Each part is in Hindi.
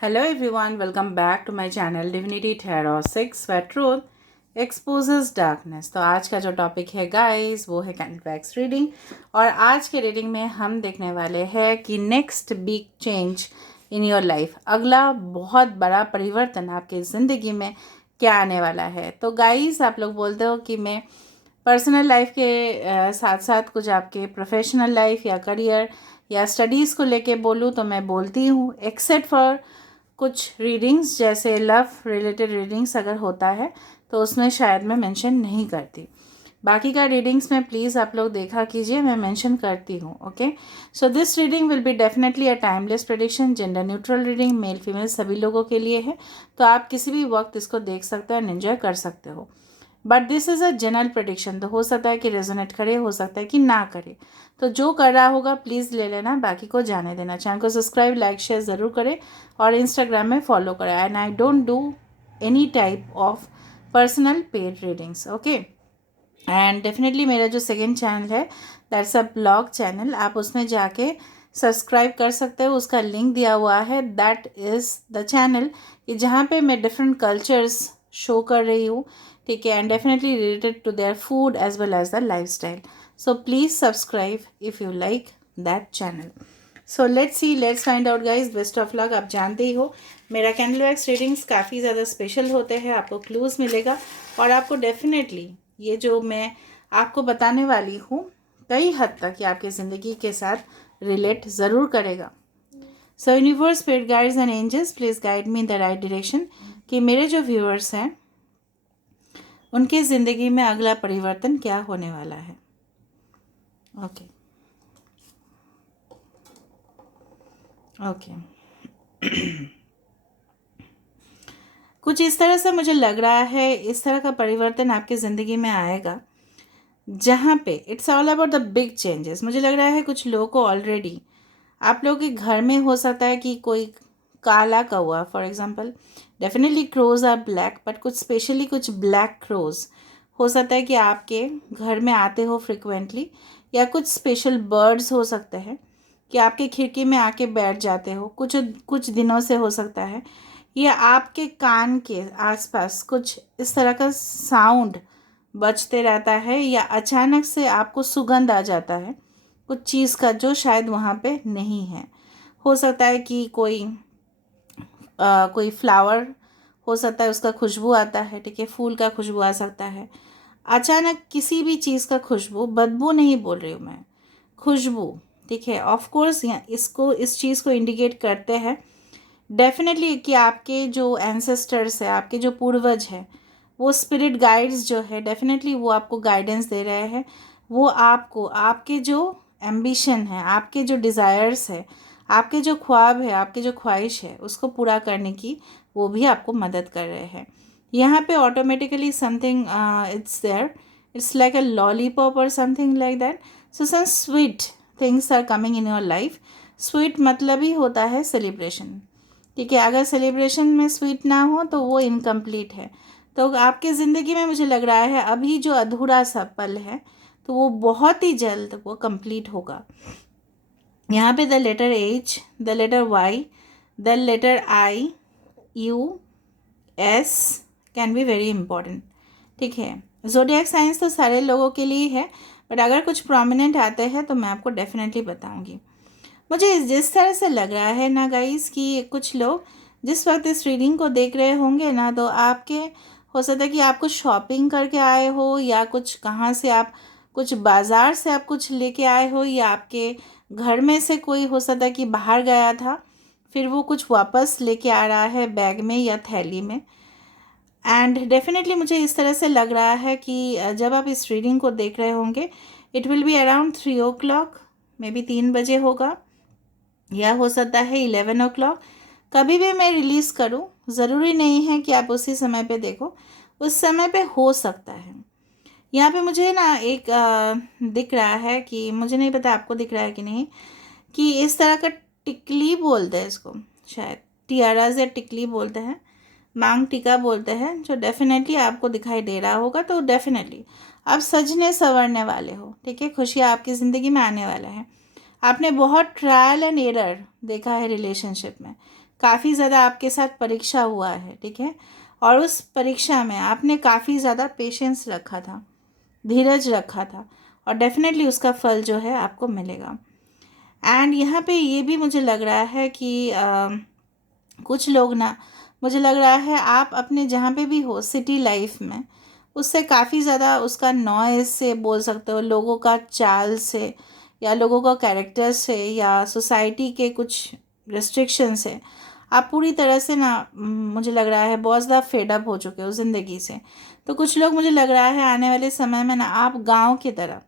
Hello everyone, welcome back to my channel Divinity Tarot 6 where truth exposes darkness। तो आज का जो टॉपिक है गाइस वो है कैंडलवैक्स रीडिंग। और आज के रीडिंग में हम देखने वाले हैं कि next big change in your life, अगला बहुत बड़ा परिवर्तन आपकी ज़िंदगी में क्या आने वाला है। तो गाइस आप लोग बोलते हो कि मैं पर्सनल लाइफ के साथ साथ कुछ आपके प्रोफेशनल लाइफ या करियर या स्टडीज़ को लेके बोलूँ, तो मैं बोलती हूँ एक्सेप्ट फॉर कुछ रीडिंग्स जैसे लव रिलेटेड रीडिंग्स अगर होता है तो उसमें शायद मैं मेंशन नहीं करती। बाकी का रीडिंग्स में प्लीज़ आप लोग देखा कीजिए, मैं मेंशन करती हूँ। Okay, so this reading will be definitely a timeless prediction, gender neutral reading, male female सभी लोगों के लिए है। तो आप किसी भी वक्त इसको देख सकते हो एंड एंजॉय कर सकते हो। But this is a general prediction, तो हो सकता है कि रेजोनेट करे, हो सकता है कि ना करे। तो जो कर रहा होगा प्लीज़ ले लेना, बाकी को जाने देना। चैनल को सब्सक्राइब लाइक शेयर ज़रूर करें और इंस्टाग्राम में फॉलो करें। And I don't do any type of personal paid readings. Okay, and definitely मेरा जो सेकेंड चैनल है दैट्स अ ब्लॉग चैनल, आप उसमें जाके सब्सक्राइब कर सकते हो। उसका लिंक दिया हुआ है। दैट इज़ द चैनल कि जहाँ पे मैं डिफरेंट कल्चर्स शो कर रही हूँ, ठीक है, and definitely related to their food as well as the lifestyle. So please subscribe if you like that channel. So let's find out guys. Best of luck. आप जानते ही हो मेरा कैंडलवैक्स रीडिंग्स काफ़ी ज़्यादा स्पेशल होते हैं, आपको क्लूज़ मिलेगा और आपको डेफिनेटली ये जो मैं आपको बताने वाली हूँ कई हद तक ये आपकी ज़िंदगी के साथ रिलेट ज़रूर करेगा। So universe, spirit guides and angels, please guide me in the right direction कि मेरे जो व्यूअर्स हैं उनकी ज़िंदगी में अगला परिवर्तन क्या होने वाला है। ओके ओके कुछ इस तरह से मुझे लग रहा है, इस तरह का परिवर्तन आपकी ज़िंदगी में आएगा जहाँ पे it's all about the big changes. मुझे लग रहा है कुछ लोगों को ऑलरेडी आप लोगों के घर में हो सकता है कि कोई काला कौवा, for example definitely crows are black, but कुछ स्पेशली कुछ ब्लैक क्रोज हो सकता है कि आपके घर में आते हो फ्रिक्वेंटली, या कुछ स्पेशल बर्ड्स हो सकते हैं कि आपके खिड़की में आके बैठ जाते हो कुछ कुछ दिनों से, हो सकता है या आपके कान के आसपास कुछ इस तरह का साउंड बजते रहता है, या अचानक से आपको सुगंध आ जाता है कुछ चीज़ का जो शायद वहाँ पे नहीं है। हो सकता है कि कोई फ्लावर हो सकता है उसका खुशबू आता है, ठीक है, फूल का खुशबू आ सकता है। अचानक किसी भी चीज़ का खुशबू, बदबू नहीं बोल रही हूँ मैं, खुशबू, ठीक है। ऑफ कोर्स यहाँ इसको इस चीज़ को इंडिकेट करते हैं डेफिनेटली कि आपके जो एंसेस्टर्स है, आपके जो पूर्वज हैं, वो स्पिरिट गाइड्स जो है डेफिनेटली वो आपको गाइडेंस दे रहे हैं। वो आपको आपके जो एम्बिशन है, आपके जो डिज़ायर्स है, आपके जो ख्वाब है, आपके जो ख्वाहिश है उसको पूरा करने की वो भी आपको मदद कर रहे हैं। यहाँ पे automatically something it's there, it's like a lollipop और something like that. So some sweet things are coming in your life. Sweet मतलब ही होता है सेलिब्रेशन, ठीक है। अगर सेलिब्रेशन में स्वीट ना हो तो वो इनकम्प्लीट है। तो आपके ज़िंदगी में मुझे लग रहा है अभी जो अधूरा सा पल है तो वो बहुत ही जल्द वो कंप्लीट होगा। यहाँ पे the letter H, the letter Y, the letter I, U, S can be very important, ठीक है। ज़ोडिएक साइंस तो सारे लोगों के लिए है, बट अगर कुछ प्रोमिनेंट आते हैं तो मैं आपको डेफिनेटली बताऊंगी। मुझे जिस तरह से लग रहा है ना गाइस कि कुछ लोग जिस वक्त इस रीडिंग को देख रहे होंगे ना, तो आपके हो सकता है कि आप कुछ शॉपिंग करके आए हो, या कुछ कहाँ से आप कुछ बाज़ार से आप कुछ लेके आए हो, या आपके घर में से कोई हो सकता है कि बाहर गया था फिर वो कुछ वापस लेके आ रहा है बैग में या थैली में। एंड डेफिनेटली मुझे इस तरह से लग रहा है कि जब आप इस रीडिंग को देख रहे होंगे it will be around 3 o'clock, may be 3 बजे होगा, या हो सकता है 11 o'clock। कभी भी मैं रिलीज़ करूँ, ज़रूरी नहीं है कि आप उसी समय पे देखो, उस समय पे हो सकता है। यहाँ पे मुझे ना एक दिख रहा है कि मुझे नहीं पता आपको दिख रहा है कि नहीं, कि इस तरह का टिकली बोलते हैं इसको, शायद टियाराज या टिकली बोलते हैं, मांग टीका बोलते हैं, जो डेफिनेटली आपको दिखाई दे रहा होगा। तो डेफिनेटली आप सजने संवरने वाले हो, ठीक है, खुशियाँ आपकी ज़िंदगी में आने वाला है। आपने बहुत ट्रायल एंड एरर देखा है रिलेशनशिप में, काफ़ी ज़्यादा आपके साथ परीक्षा हुआ है, ठीक है, और उस परीक्षा में आपने काफ़ी ज़्यादा पेशेंस रखा था, धीरज रखा था, और डेफिनेटली उसका फल जो है आपको मिलेगा। एंड यहाँ पे ये भी मुझे लग रहा है कि कुछ लोग ना, मुझे लग रहा है आप अपने जहाँ पे भी हो सिटी लाइफ में, उससे काफ़ी ज़्यादा उसका नॉइज़ से बोल सकते हो, लोगों का चाल से, या लोगों का कैरेक्टर से, या सोसाइटी के कुछ रिस्ट्रिक्शन से आप पूरी तरह से ना मुझे लग रहा है बहुत ज़्यादा फेडअप हो चुके हो ज़िंदगी से। तो कुछ लोग, मुझे लग रहा है आने वाले समय में ना आप गाँव की तरह,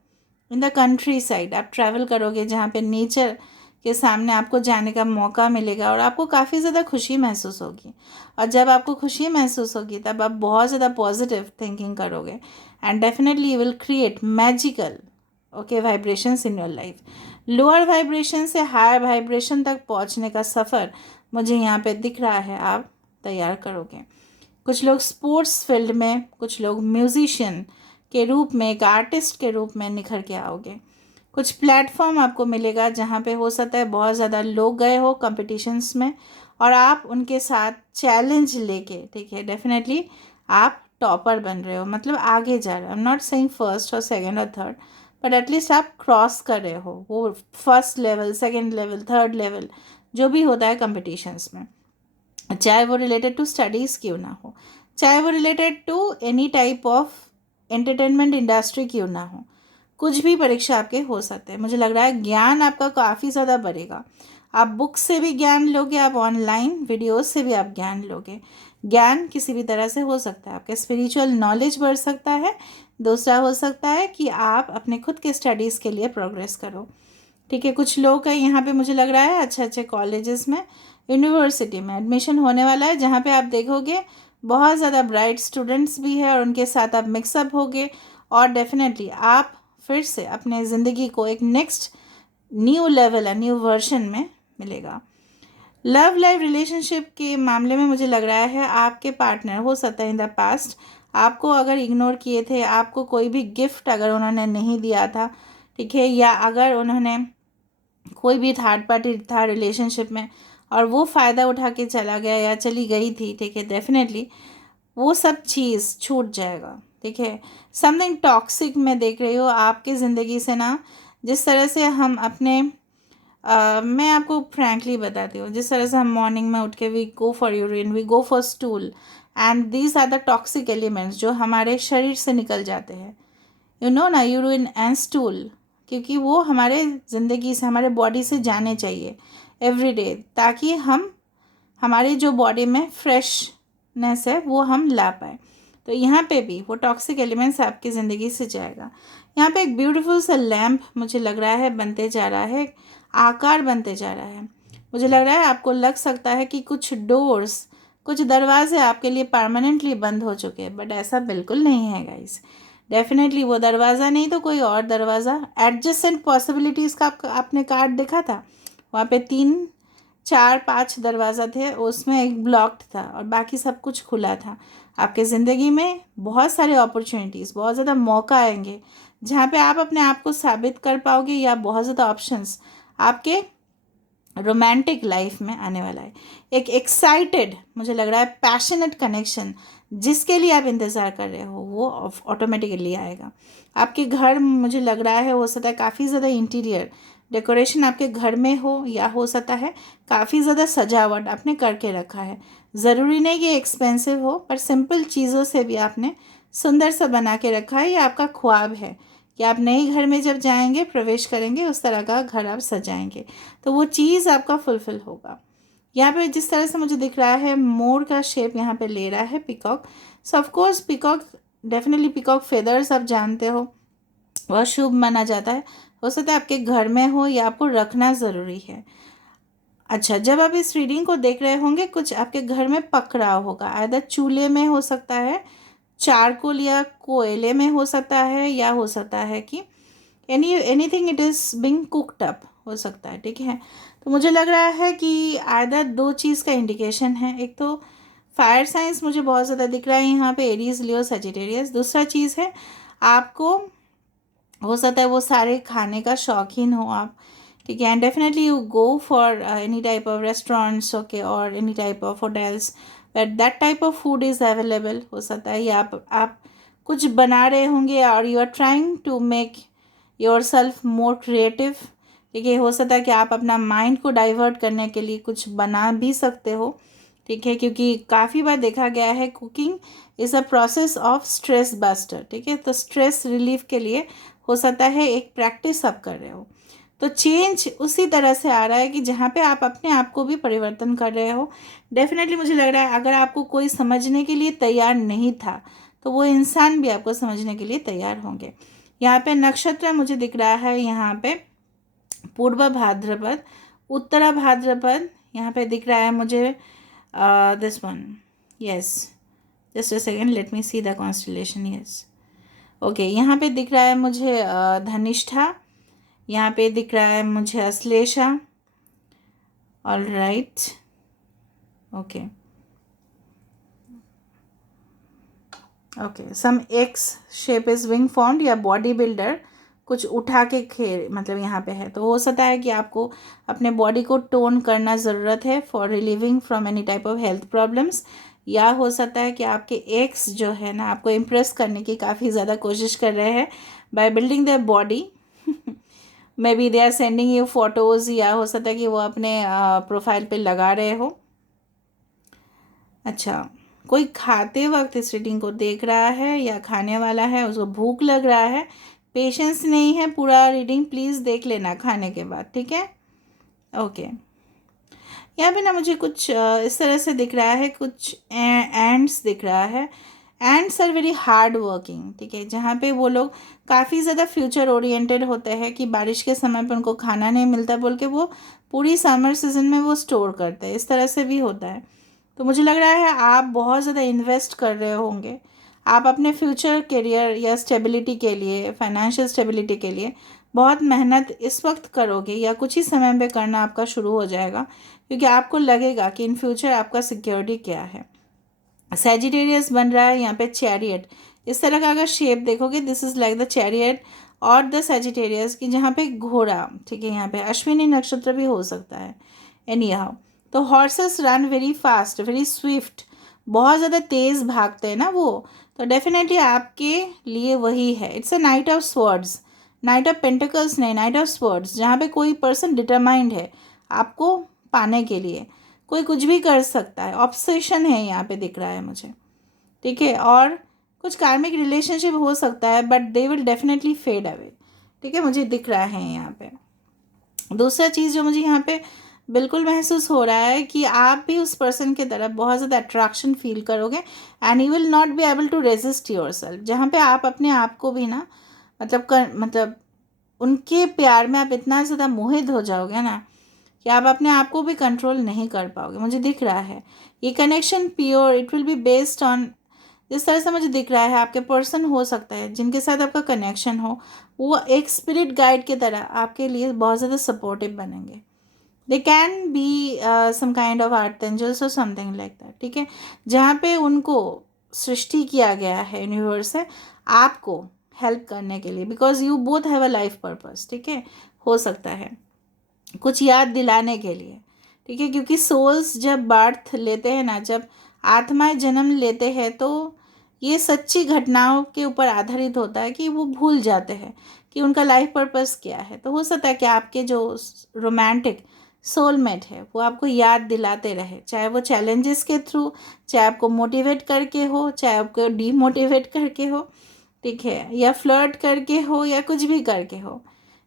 इन द कंट्री साइड आप ट्रैवल करोगे, जहाँ पे नेचर के सामने आपको जाने का मौका मिलेगा, और आपको काफ़ी ज़्यादा खुशी महसूस होगी। और जब आपको खुशी महसूस होगी तब आप बहुत ज़्यादा पॉजिटिव थिंकिंग करोगे, and definitely you will create magical okay vibrations in your life. Lower vibration से हायर वाइब्रेशन तक पहुंचने का सफ़र मुझे यहाँ पे दिख रहा है, आप तैयार करोगे। कुछ लोग स्पोर्ट्स फील्ड में, कुछ लोग म्यूजिशियन के रूप में, एक आर्टिस्ट के रूप में निखर के आओगे। कुछ प्लेटफॉर्म आपको मिलेगा जहाँ पे हो सकता है बहुत ज़्यादा लोग गए हो कंपटीशंस में, और आप उनके साथ चैलेंज लेके, ठीक है, डेफिनेटली आप टॉपर बन रहे हो, मतलब आगे जा रहे हो। I am not saying first और सेकंड और थर्ड, बट एटलीस्ट आप क्रॉस कर रहे हो वो first level, second level, third level, जो भी होता है कंपटीशंस में, चाहे वो रिलेटेड टू स्टडीज़ क्यों ना हो, चाहे वो related to any type of entertainment industry क्यों ना हो, कुछ भी परीक्षा आपके हो सकते हैं। मुझे लग रहा है ज्ञान आपका काफ़ी ज़्यादा बढ़ेगा। आप बुक से भी ज्ञान लोगे, आप ऑनलाइन वीडियोस से भी आप ज्ञान लोगे। ज्ञान किसी भी तरह से हो सकता है, आपका स्पिरिचुअल नॉलेज बढ़ सकता है। दूसरा हो सकता है कि आप अपने खुद के स्टडीज़ के लिए प्रोग्रेस करो, ठीक है। कुछ लोग हैं यहाँ पे, मुझे लग रहा है अच्छे अच्छे कॉलेजेस में, यूनिवर्सिटी में एडमिशन होने वाला है, जहाँ पे आप देखोगे बहुत ज़्यादा ब्राइट स्टूडेंट्स भी है, और उनके साथ आप मिक्सअप होगे, और डेफिनेटली आप फिर से अपने ज़िंदगी को एक नेक्स्ट न्यू लेवल है, न्यू वर्जन में मिलेगा। लव लाइफ रिलेशनशिप के मामले में मुझे लग रहा है आपके पार्टनर हो सकता है इन द पास्ट आपको अगर इग्नोर किए थे, आपको कोई भी गिफ्ट अगर उन्होंने नहीं दिया था, ठीक है, या अगर उन्होंने कोई भी थर्ड पार्टी था रिलेशनशिप में और वो फ़ायदा उठा के चला गया या चली गई थी, ठीक है, डेफिनेटली वो सब चीज़ छूट जाएगा, ठीक है। समथिंग टॉक्सिक मैं देख रही हूँ आपकी ज़िंदगी से ना, जिस तरह से हम अपने मैं आपको फ्रैंकली बताती हूँ, जिस तरह से हम मॉर्निंग में उठ के we go for urine, we go for stool, and these are the toxic elements जो हमारे शरीर से निकल जाते हैं, यू नो ना, यूरिन एंड स्टूल, क्योंकि वो हमारे ज़िंदगी से, हमारे बॉडी से जाने चाहिए एवरी डे, ताकि हम हमारी जो बॉडी में फ्रेशनेस है वो हम ला पाए। तो यहाँ पे भी वो टॉक्सिक एलिमेंट्स आपकी ज़िंदगी से जाएगा। यहाँ पे एक ब्यूटीफुल सा लैम्प मुझे लग रहा है बनते जा रहा है, आकार बनते जा रहा है। मुझे लग रहा है आपको लग सकता है कि कुछ डोर्स, कुछ दरवाजे आपके लिए परमानेंटली बंद हो चुके हैं, बट ऐसा बिल्कुल नहीं है गाइस। डेफिनेटली वो दरवाज़ा नहीं तो कोई और दरवाज़ा, एडजेसेंट पॉसिबिलिटीज़ का आपने कार्ड देखा था, वहाँ पे 3 4 5 दरवाज़ा थे, उसमें एक ब्लॉक्ड था और बाकी सब कुछ खुला था। आपके ज़िंदगी में बहुत सारे अपॉर्चुनिटीज़, बहुत ज़्यादा मौका आएंगे जहाँ पे आप अपने आप को साबित कर पाओगे, या बहुत ज़्यादा ऑप्शंस आपके रोमांटिक लाइफ में आने वाला है। एक एक्साइटेड, मुझे लग रहा है पैशनेट कनेक्शन जिसके लिए आप इंतज़ार कर रहे हो वो ऑटोमेटिकली आएगा आपके घर। मुझे लग रहा है हो सकता है काफ़ी ज़्यादा इंटीरियर डेकोरेशन आपके घर में हो, या हो सकता है काफ़ी ज़्यादा सजावट आपने करके रखा है। ज़रूरी नहीं कि एक्सपेंसिव हो, पर सिंपल चीज़ों से भी आपने सुंदर सा बना के रखा है। ये आपका ख्वाब है कि आप नए घर में जब जाएंगे, प्रवेश करेंगे, उस तरह का घर आप सजाएंगे, तो वो चीज़ आपका फुलफ़िल होगा। यहाँ पे जिस तरह से मुझे दिख रहा है मोर का शेप यहाँ पे ले रहा है peacock. So of course peacock, definitely peacock feathers आप जानते हो वह शुभ माना जाता है। हो सकता है आपके घर में हो, या आपको रखना ज़रूरी है। अच्छा, जब आप इस रीडिंग को देख रहे होंगे कुछ आपके घर में पक रहा होगा, आइदर चूल्हे में हो सकता है, चारकोल या कोयले में हो सकता है, या हो सकता है कि anything it is being cooked up हो सकता है, ठीक है। तो मुझे लग रहा है कि आइदर 2 चीज़ का इंडिकेशन है। एक तो फायर साइंस मुझे बहुत ज़्यादा दिख रहा है यहाँ पे, एरीज, लियो, सजिटेरियस। दूसरा चीज़ है आपको हो सकता है वो सारे खाने का शौकीन हो आप, ठीक है, and definitely you go for any type of restaurants, okay, और any type of hotels that type of food is available. हो सकता है या आप कुछ बना रहे होंगे और you are trying to make yourself more creative. ठीक है, हो सकता है कि आप अपना माइंड को डाइवर्ट करने के लिए कुछ बना भी सकते हो। ठीक है, क्योंकि काफ़ी बार देखा गया है cooking is a process of stress buster. ठीक है, तो स्ट्रेस रिलीफ के लिए हो सकता है एक प्रैक्टिस आप कर रहे हो। तो चेंज उसी तरह से आ रहा है कि जहाँ पे आप अपने आप को भी परिवर्तन कर रहे हो। डेफिनेटली मुझे लग रहा है अगर आपको कोई समझने के लिए तैयार नहीं था तो वो इंसान भी आपको समझने के लिए तैयार होंगे। यहाँ पे नक्षत्र मुझे दिख रहा है, यहाँ पे पूर्व भाद्रपद, उत्तरा भाद्रपद, यहाँ पे दिख रहा है मुझे this one, yes, just a second, let me see the constellation, yes, okay, यहाँ पे दिख रहा है मुझे धनिष्ठा, यहाँ पे दिख रहा है मुझे Ashlesha, all right, okay, okay, some X shape is being found या बॉडी बिल्डर, कुछ उठा के खेल मतलब यहाँ पे है। तो हो सकता है कि आपको अपने बॉडी को टोन करना ज़रूरत है for relieving from any type of health problems, या हो सकता है कि आपके एक्स जो है ना आपको इम्प्रेस करने की काफ़ी ज़्यादा कोशिश कर रहे हैं by building their body. Maybe they are sending you photos, या हो सकता है कि वो अपने प्रोफाइल पे लगा रहे हो। अच्छा, कोई खाते वक्त इस रीडिंग को देख रहा है या खाने वाला है, उसको भूख लग रहा है, पेशेंस नहीं है, पूरा रीडिंग प्लीज़ देख लेना खाने के बाद, ठीक है, ओके। यहाँ पे ना मुझे कुछ इस तरह से दिख रहा है, कुछ एंड्स दिख रहा है। Ants are very hard working, ठीक है, जहाँ पे वो लोग काफ़ी ज़्यादा फ्यूचर ओरिएंटेड होते हैं कि बारिश के समय पे उनको खाना नहीं मिलता बोल के वो पूरी समर सीजन में वो स्टोर करते हैं, इस तरह से भी होता है। तो मुझे लग रहा है आप बहुत ज़्यादा इन्वेस्ट कर रहे होंगे, आप अपने फ्यूचर करियर या स्टेबिलिटी के लिए, फाइनेंशियल स्टेबिलिटी के लिए बहुत मेहनत इस वक्त करोगे या कुछ ही समय में करना आपका शुरू हो जाएगा, क्योंकि आपको लगेगा कि इन फ्यूचर आपका सिक्योरिटी क्या है। सैजिटेरियस बन रहा है यहाँ पे चैरियट, इस तरह का अगर शेप देखोगे this is like the chariot और द सैजिटेरियस की, जहाँ पे घोड़ा, ठीक है, यहाँ पे अश्विनी नक्षत्र भी हो सकता है, एनी हाउ। तो horses run very fast, very Swift, बहुत ज़्यादा तेज़ भागते हैं ना वो, तो डेफिनेटली आपके लिए वही है। It's a night of swords, night of pentacles नहीं, नाइट ऑफ स्वर्ड्स, जहाँ पे कोई पर्सन डिटरमाइंड है आपको पाने के लिए, कोई कुछ भी कर सकता है, ऑब्सेशन है यहाँ पे दिख रहा है मुझे, ठीक है, और कुछ कार्मिक रिलेशनशिप हो सकता है but they will definitely fade away, ठीक है, मुझे दिख रहा है यहाँ पे। दूसरा चीज़ जो मुझे यहाँ पे बिल्कुल महसूस हो रहा है कि आप भी उस पर्सन की तरफ बहुत ज़्यादा अट्रैक्शन फील करोगे and you will not be able to resist yourself, जहाँ पे आप अपने आप को भी ना मतलब उनके प्यार में आप इतना ज़्यादा मोहित हो जाओगे ना कि आप अपने आप को भी कंट्रोल नहीं कर पाओगे, मुझे दिख रहा है। ये connection pure, it will be based on, जिस तरह से मुझे दिख रहा है आपके पर्सन हो सकता है जिनके साथ आपका कनेक्शन हो, वो एक स्पिरिट गाइड की तरह आपके लिए बहुत ज़्यादा सपोर्टिव बनेंगे। They can be some kind of archangels और समथिंग लाइक दैट, ठीक है, जहाँ पे उनको सृष्टि किया गया है यूनिवर्स से आपको हेल्प करने के लिए, because you both have a life purpose, ठीक है, हो सकता है कुछ याद दिलाने के लिए, ठीक है, क्योंकि सोल्स जब बर्थ लेते हैं ना, जब आत्माएं जन्म लेते हैं तो ये सच्ची घटनाओं के ऊपर आधारित होता है कि वो भूल जाते हैं कि उनका लाइफ पर्पस क्या है। तो हो सकता है कि आपके जो रोमांटिक सोलमेट है वो आपको याद दिलाते रहे, चाहे वो चैलेंजेस के थ्रू, चाहे आपको मोटिवेट करके हो, चाहे आपको डीमोटिवेट करके हो, ठीक है, या फ्लर्ट करके हो, या कुछ भी करके हो,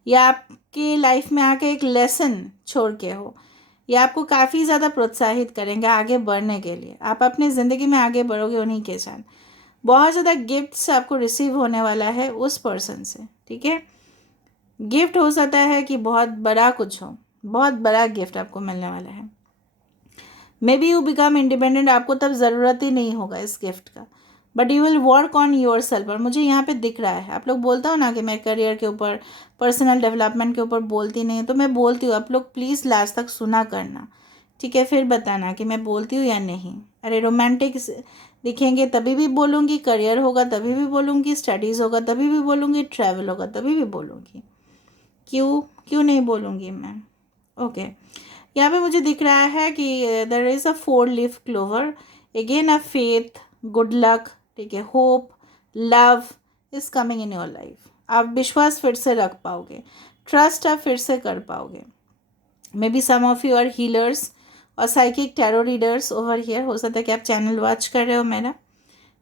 या आपके लाइफ में आके एक लेसन छोड़ के हो, या आपको काफ़ी ज़्यादा प्रोत्साहित करेंगे आगे बढ़ने के लिए, आप अपनी ज़िंदगी में आगे बढ़ोगे उन्हीं के साथ। बहुत ज़्यादा गिफ्ट्स आपको रिसीव होने वाला है उस पर्सन से, ठीक है, गिफ्ट हो सकता है कि बहुत बड़ा कुछ हो, बहुत बड़ा गिफ्ट आपको मिलने वाला है। May be you become independent, आपको तब ज़रूरत ही नहीं होगा इस गिफ्ट का, but you will work on your self. और मुझे यहाँ पे दिख रहा है, आप लोग बोलता हो ना कि मैं करियर के ऊपर, पर्सनल डेवलपमेंट के ऊपर बोलती नहीं, तो मैं बोलती हूँ, आप लोग प्लीज़ लास्ट तक सुना करना, ठीक है, फिर बताना कि मैं बोलती हूँ या नहीं। अरे रोमांटिक दिखेंगे तभी भी बोलूँगी, करियर होगा तभी भी बोलूँगी, स्टडीज़ होगा तभी भी बोलूँगी, ट्रैवल होगा तभी भी बोलूँगी, क्यों क्यों नहीं बोलूँगी मैं? ओके, यहाँ पे मुझे दिख रहा है कि there is a 4 leaf clover, again a faith, good luck, ठीक है, hope, love is coming in your life. आप विश्वास फिर से रख पाओगे, ट्रस्ट आप फिर से कर पाओगे। Maybe some of you are healers और psychic tarot readers over here. हो सकता है कि आप चैनल वॉच कर रहे हो मेरा,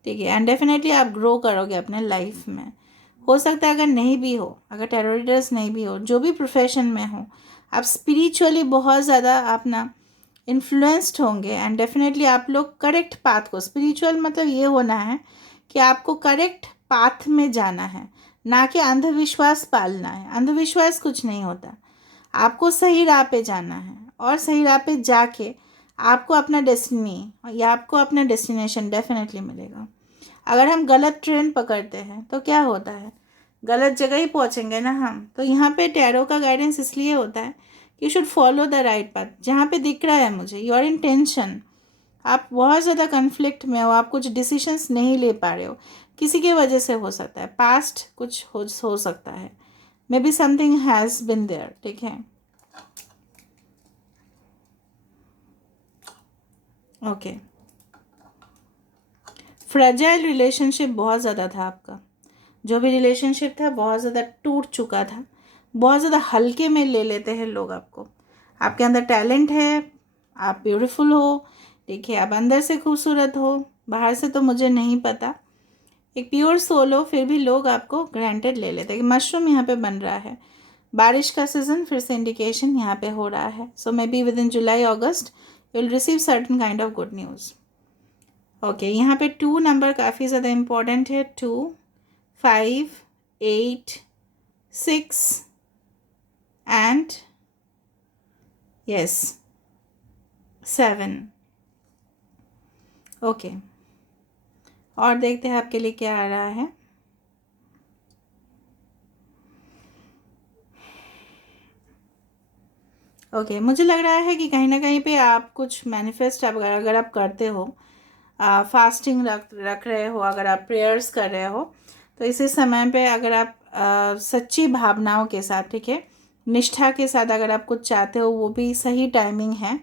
ठीक है, एंड डेफिनेटली आप ग्रो करोगे अपने लाइफ में। हो सकता है अगर नहीं भी हो, अगर टैरो रीडर्स नहीं भी हो, जो भी प्रोफेशन में हो, आप स्पिरिचुअली बहुत ज़्यादा अपना इन्फ्लुएंस्ड होंगे एंड डेफिनेटली आप लोग करेक्ट पाथ को, स्पिरिचुअल मतलब ये होना है कि आपको करेक्ट पाथ में जाना है, ना कि अंधविश्वास पालना है। अंधविश्वास कुछ नहीं होता, आपको सही राह पे जाना है और सही राह पे जाके आपको अपना डेस्टिनी या आपको अपना डेस्टिनेशन डेफिनेटली मिलेगा। अगर हम गलत ट्रेन पकड़ते हैं तो क्या होता है, गलत जगह ही पहुंचेंगे ना हम। तो यहाँ पे टैरो का गाइडेंस इसलिए होता है कि you should follow the right path. जहाँ पे दिख रहा है मुझे यू आर इन टेंशन, आप बहुत ज़्यादा कन्फ्लिक्ट में हो, आप कुछ डिसीशंस नहीं ले पा रहे हो, किसी की वजह से हो सकता है, पास्ट कुछ हो सकता है, maybe something has been there, ठीक है। ओके, फ्रेजाइल रिलेशनशिप बहुत ज़्यादा था आपका, जो भी रिलेशनशिप था बहुत ज़्यादा टूट चुका था, बहुत ज़्यादा हल्के में ले लेते हैं लोग आपको। आपके अंदर टैलेंट है, आप ब्यूटीफुल हो, देखिए आप अंदर से खूबसूरत हो, बाहर से तो मुझे नहीं पता, एक प्योर सोल हो, फिर भी लोग आपको ग्रांटेड ले लेते हैं। मशरूम यहाँ पे बन रहा है, बारिश का सीजन फिर से इंडिकेशन यहाँ पे हो रहा है। So maybe within July August you will receive certain kind of good news. Okay, यहाँ पे 2 नंबर काफ़ी ज़्यादा इम्पॉर्टेंट है, 2, 5, 8, 6 एंड यस 7। ओके, और देखते हैं आपके लिए क्या आ रहा है। ओके, मुझे लग रहा है कि कहीं ना कहीं पे आप कुछ मैनिफेस्ट अगर आप करते हो, फास्टिंग रख रहे हो, अगर आप प्रेयर्स कर रहे हो, तो इसी समय पे अगर आप सच्ची भावनाओं के साथ, ठीक है, निष्ठा के साथ अगर आप कुछ चाहते हो, वो भी सही टाइमिंग है,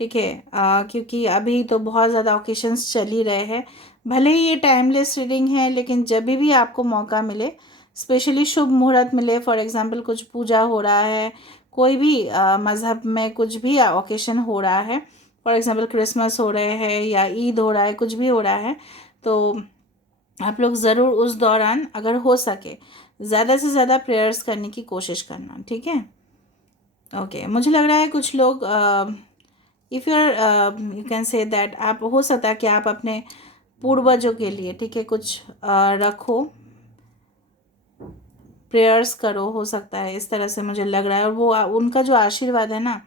ठीक है। क्योंकि अभी तो बहुत ज़्यादा ओकेशंस चल ही रहे हैं, भले ही ये टाइमलेस रीडिंग है, लेकिन जब भी आपको मौका मिले, स्पेशली शुभ मुहूर्त मिले, फॉर एग्जांपल कुछ पूजा हो रहा है, कोई भी मज़हब में कुछ भी ओकेशन हो रहा है, फॉर एग्जांपल क्रिसमस हो रहे हैं या ईद हो रहा है, कुछ भी हो रहा है, तो आप लोग ज़रूर उस दौरान अगर हो सके ज़्यादा से ज़्यादा प्रेयर्स करने की कोशिश करना, ठीक है। ओके, मुझे लग रहा है कुछ लोग, if you are you can say that, आप हो सकता है कि आप अपने पूर्वजों के लिए, ठीक है, कुछ रखो, प्रेयर्स करो, हो सकता है इस तरह से मुझे लग रहा है। और वो उनका जो आशीर्वाद है ना,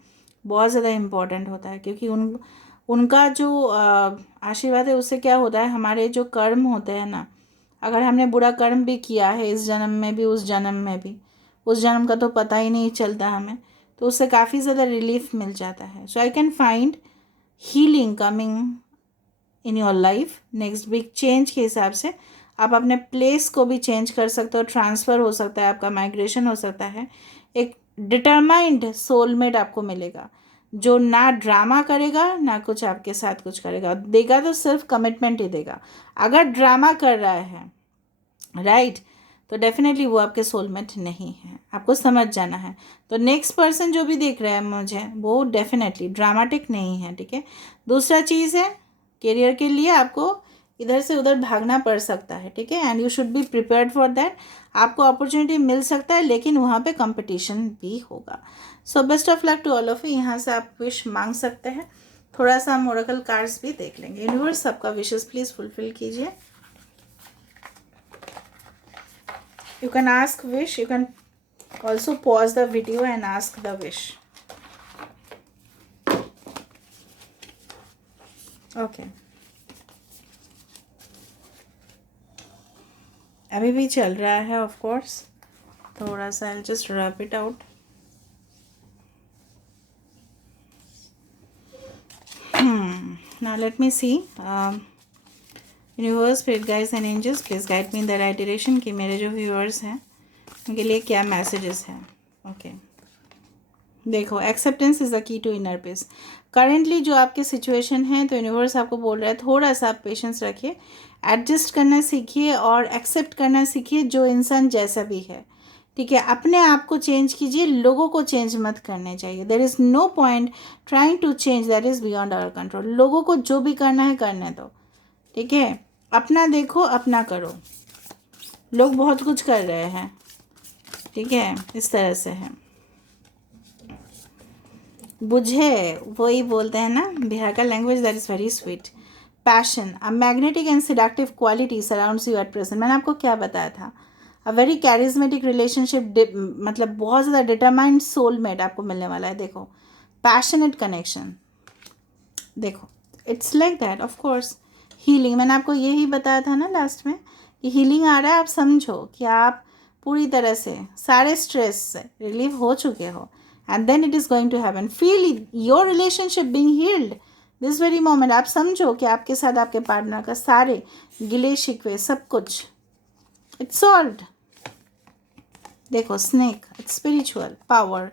बहुत ज़्यादा इम्पोर्टेंट होता है, क्योंकि उनका जो आशीर्वाद है, उससे क्या होता है, हमारे जो कर्म होते हैं ना, अगर हमने बुरा कर्म भी किया है इस जन्म में भी, उस जन्म में भी, उस जन्म का तो पता ही नहीं चलता हमें, तो उससे काफ़ी ज़्यादा रिलीफ मिल जाता है। So I can find healing coming in your life. Next big change के हिसाब से आप अपने प्लेस को भी चेंज कर सकते हो, ट्रांसफ़र हो सकता है, आपका माइग्रेशन हो सकता है, एक डिटरमाइंड सोलमेट आपको मिलेगा, जो ना ड्रामा करेगा ना कुछ आपके साथ कुछ करेगा, देगा तो सिर्फ कमिटमेंट ही देगा। अगर ड्रामा कर रहा है, राइट, तो डेफिनेटली वो आपके सोलमेट नहीं है, आपको समझ जाना है। तो नेक्स्ट पर्सन जो भी देख रहा है मुझे, वो डेफिनेटली ड्रामेटिक नहीं है, ठीक है। दूसरा चीज़ है, करियर के लिए आपको इधर से उधर भागना पड़ सकता है, ठीक है, and you should be prepared for that. आपको अपॉर्चुनिटी मिल सकता है, लेकिन वहाँ पे कंपटीशन भी होगा। So best of luck to all of you. यहाँ से आप विश मांग सकते हैं, थोड़ा सा हम ओरेकल कार्ड्स भी देख लेंगे। यूनिवर्स सबका विशेस प्लीज़ फुलफिल कीजिए। You can ask wish, you can also pause the video and ask the wish. Okay, अभी भी चल रहा है ऑफ कोर्स, थोड़ा सा I'll just wrap it out. Now let me see. Universe, spirit guides and angels, please guide me in the right direction कि मेरे जो व्यूअर्स हैं उनके लिए क्या मैसेजेस हैं। ओके देखो, acceptance is the key to inner peace. Currently जो आपकी सिचुएशन है, तो यूनिवर्स आपको बोल रहा है थोड़ा सा आप पेशेंस रखिए, एडजस्ट करना सीखिए और एक्सेप्ट करना सीखिए जो इंसान जैसा भी है, ठीक है। अपने आप को चेंज कीजिए, लोगों को चेंज मत करने चाहिए। There is no point trying to change, that is beyond our control. लोगों को जो भी करना है करने दो, ठीक है। अपना देखो, अपना करो। लोग बहुत कुछ कर रहे हैं, ठीक है, इस तरह से है। बुझे, वही बोलते हैं ना बिहार का language, that is very sweet. Passion, a magnetic and seductive quality surrounds you at present. मैंने आपको क्या बताया था, अ वेरी कैरिज्मेटिक रिलेशनशिप, मतलब बहुत ज़्यादा डिटरमाइंड सोलमेट आपको मिलने वाला है। देखो, पैशनेट कनेक्शन, देखो it's like that. Of course healing, मैंने आपको यही बताया था ना लास्ट में कि हीलिंग आ रहा है। आप समझो कि आप पूरी तरह से सारे स्ट्रेस से रिलीव हो चुके हो, and then it is going to happen. Feel your relationship being healed this very moment. आप समझो कि आपके साथ आपके पार्टनर का सारे गिले शिकवे सब कुछ इट्स सॉल्व्ड। देखो, snake, it's spiritual power.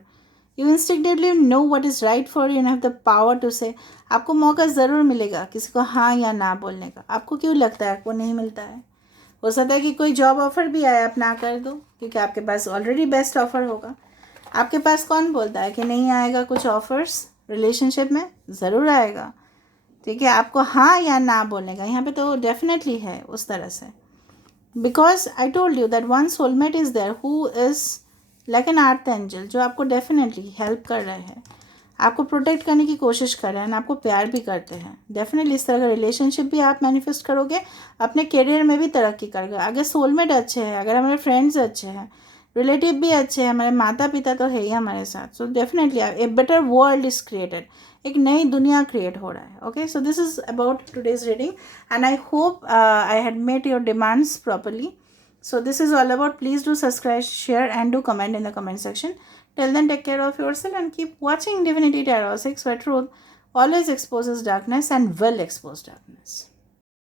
You instinctively know what is right for you and have the power to say. आपको मौका ज़रूर मिलेगा किसी को हाँ या ना बोलने का। आपको क्यों लगता है आपको नहीं मिलता है? हो सकता है कि कोई जॉब ऑफर भी आए, आप ना कर दो, क्योंकि आपके पास ऑलरेडी बेस्ट ऑफर होगा। आपके पास कौन बोलता है कि नहीं आएगा कुछ ऑफर्स? रिलेशनशिप में ज़रूर आएगा, ठीक है। आपको हाँ या ना बोलने का यहाँ पे तो डेफिनेटली है उस तरह से। Because I told you that one soulmate is there who is like an earth angel, जो आपको डेफिनेटली हेल्प कर रहे हैं, आपको प्रोटेक्ट करने की कोशिश कर रहे हैं, आपको प्यार भी करते हैं। डेफिनेटली इस तरह का रिलेशनशिप भी आप मैनिफेस्ट करोगे, अपने करियर में भी तरक्की करोगे। अगर सोलमेट अच्छे हैं, अगर हमारे फ्रेंड्स अच्छे हैं, रिलेटिव भी अच्छे हैं, हमारे माता पिता तो है ही हमारे साथ, so definitely a better world is created. एक नई दुनिया क्रिएट हो रहा है। Okay, so this is about today's reading and I hope I had met your demands properly. So this is all about. Please do subscribe, share and do comment in the comment section. Till then, take care of yourself and keep watching Divinity Tarot 6, where truth always exposes darkness and will expose darkness.